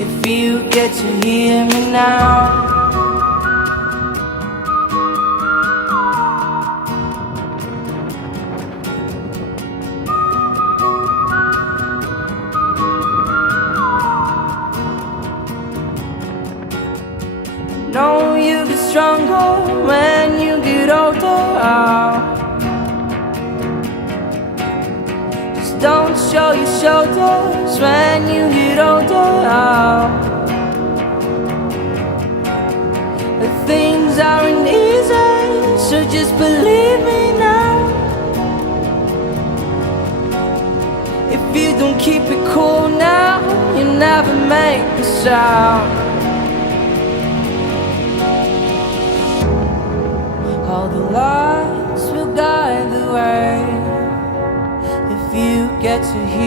if you get to hear me now. Know you get stronger when you get older. Just don't show your shoulders when you get older. But things aren't easy, so just believe me now. If you don't keep it cool now, you never make a sound. All the lights will guide the way if you get to hear